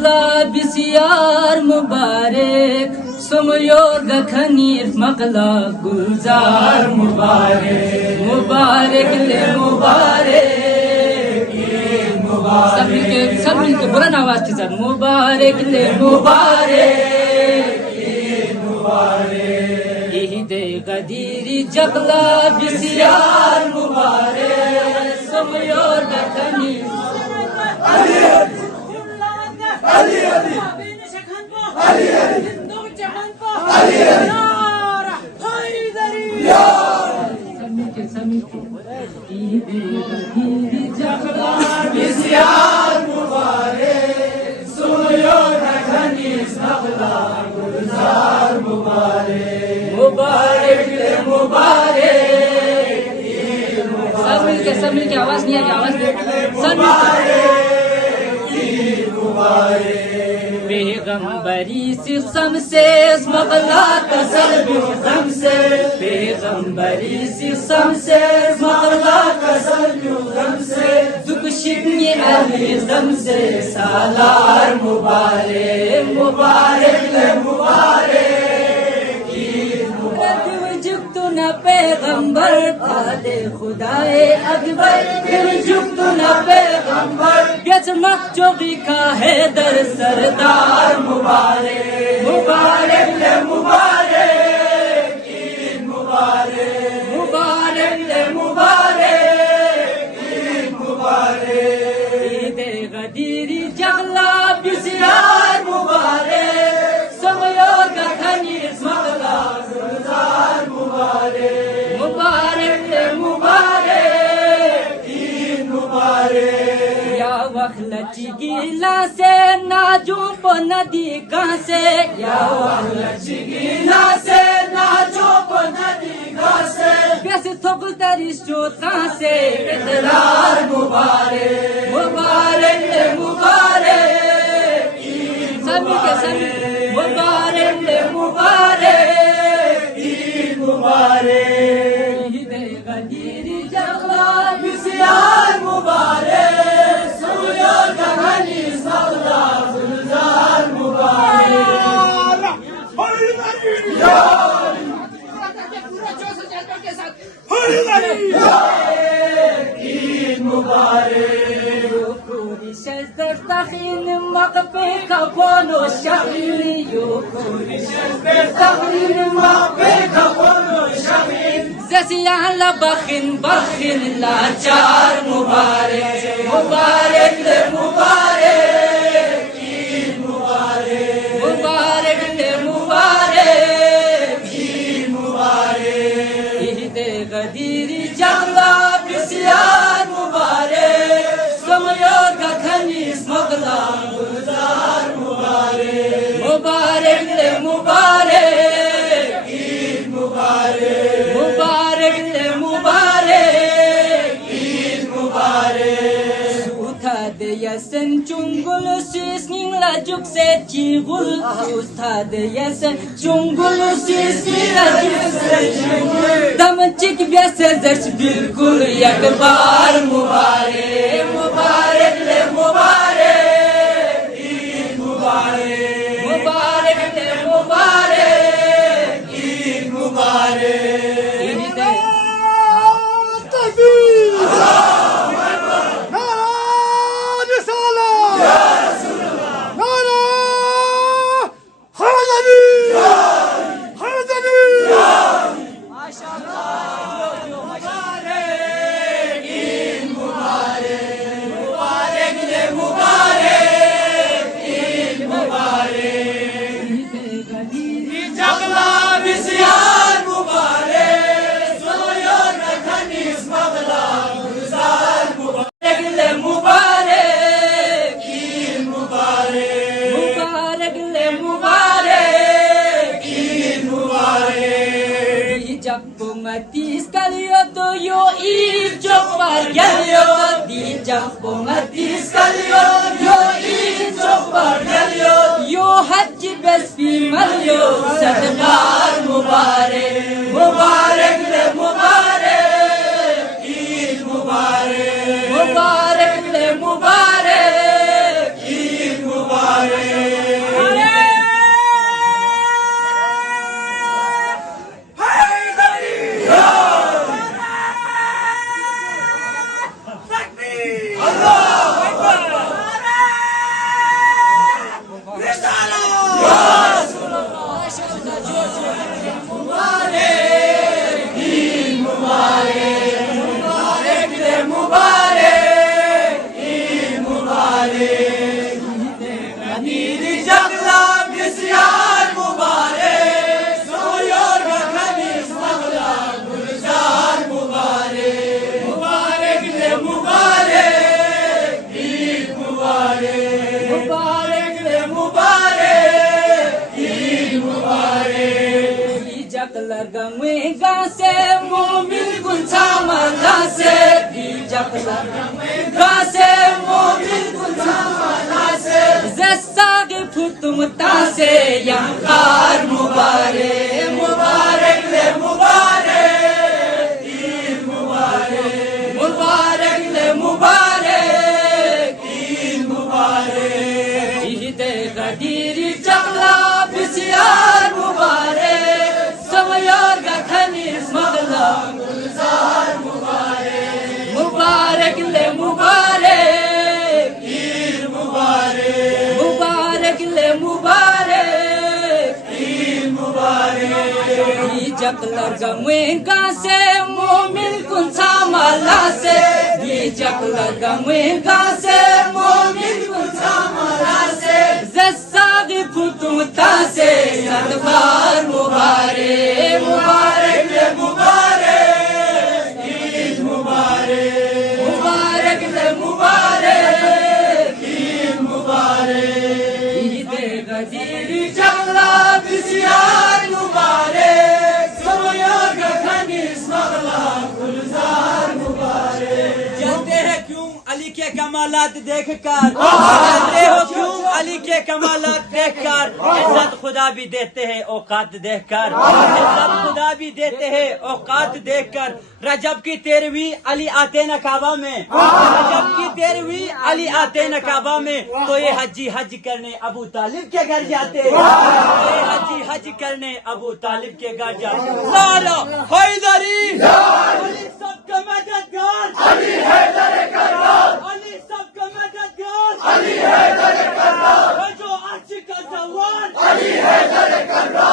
जगला बिसियार मुबारक सुमयो गखनीर मकला गुलजार मुबारक मुबारक ले मुबारक सब मिलके बुलंद आवाज के साथ मुबारक ले मुबारक ईद गदीरी जगला बिसियार मुबारक सुमयो गखनीर सब मिलके आवाज नहीं आ रही आवाज पैगंबरी सिखम से मगला कसर बिखम से पैगंबरी सिखम से मगला कसर बिखम से दुखशिकनी अलीज़म से सालार मुबारक मुबारक ले मुबारक न पैगंबर खाले खुदाए अकबर फिर जुग न पैगंबर गजमक चौकी का है दर सरदार मुबारक मुबारक ले मुबारक ईद मुबारक मुबारक ले मुबारक ईद मुबारक ईद गदीरी जगला बिसियार मुबारक समयो गखनी मगला गुलजार मुबारक ले मुबारक ईद मुबारक या वखलची गिला से नाजू पो नदी कहाँ से या वखलची गिला से नाजू पो नदी कहाँ से कैसे थोक तरी शोत कहाँ से इतलार मुबारक मुबारक ले मुबारक ईद मुबारक ले मुबारक ईद मुबारक ईद गदीरी जगला बिसियार मुबारक सुमयो गखनी मगला गुलजार मुबारक ईद मुबारक पूरी शजर तखीन मकबे का बोनो शहीद यो पूरी शजर तखीन मकबे का बोनो शहीद जैसियान बखिन बखिन लाचार मुबारक मुबारक ले मुबारक ईद मुबारक मुबारक ले मुबारक ईद मुबारक ईद गदीरी जगला बिसियार मुबारक समयो गखनी मगला गुलजार मुबारक मुबारक ले मुबारक ईद मुबारक मुबारक ले मुबारक ईद मुबारक उठा दे यसन चुंगुल सिस्निंग ला जुक से चिगुल उठा दे यसन चुंगुल सिस्निंग ला जुक से चिगुल दम चिक व्यस जर्च बिल्कुल एक बार मुबारक मुबारक ले मुबारक ईद मुबारक मुबारक ले मुबारक ईद मुबारक yo i jopar galyo di jampo matis galyo yo i jopar galyo yo haji bespi malyo sadaqar mubarak mubarak le mubarak eid mubarak mubarak le mubarak eid mubarak जकलर गमे गासे मोमिन गुंसा मलासे जकलर गमे गासे मोमिन गुंसा मलासे जसागे फुतुम तासे यंकार मुबारे मुबारक ले मुबारक ईद मुबारक मुबारक ले मुबारक ईद मुबारक ईद गदीर चकला बिसियार मुबारक समयोर गखनी मगला गुलजार मुबारक मुबारक ले मुबारक ईद मुबारक मुबारक ले मुबारक ईद मुबारक ई जकलर गमे गासे मोमिन कुंसा माला से ई जकलर गमे गासे मोमिन कुंसा माला से जसागी फुतुमता से सतबार मुबारक मुबारक ले मुबारक ईद मुबारक मुबारक ले मुबारक ईद मुबारक ईद गदीर चकला बिसियार मुबारक समयोर गखनी मगला गुलजार मुबारक। जलते हैं क्यों अली के कमालात देखकर, जलते हो क्यों अली के कमालात देखकर। इज्जत खुदा भी देते हैं औकात देखकर, इज्जत खुदा भी देते हैं औकात देखकर। रजब की 13वीं अली आते न काबा में, रजब की 13वीं अली आते न काबा में। तो ये हज करने अबू तालिब के घर जाते, ये हज करने अबू तालिब के घर जाते। लाला हैदरी अली सबका मददगार, अली हैदर कररार, अली सबका मददगार, अली हैदर कररार, जो अर्श का जवान, अली हैदर कररार।